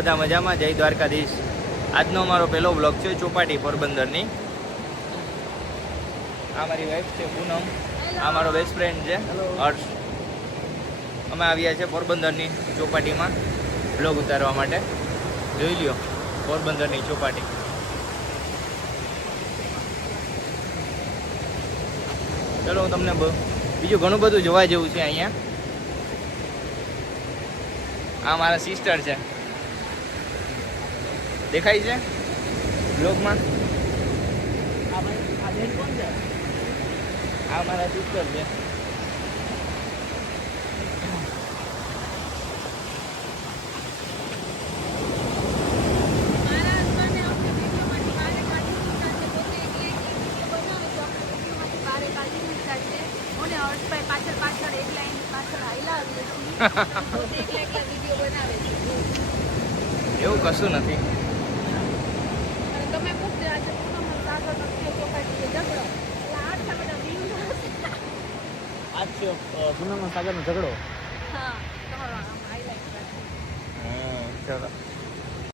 બધા મજામાં? જય દ્વારકાધીશ. આજનો અમારો પહેલો બ્લોગ છે ચોપાટી પોરબંદરની. આ મારી વાઈફ છે પૂનમ, આ મારો બેસ્ટ ફ્રેન્ડ છે હર્ષ. અમે આવ્યા છે પોરબંદરની ચોપાટીમાં બ્લોગ ઉતારવા માટે. જોઈ લ્યો પોરબંદરની ચોપાટી. ચલો હું તમને બીજું ઘણું બધું જોવા જેવું છે અહીંયા. આ મારા સિસ્ટર છે, દેખાય છે બ્લોગમાં? આ મારા સિસ્ટર છે. એવું કશું નથી. આજ છે પૂનમ સાગરનો ઝઘડો. ચલો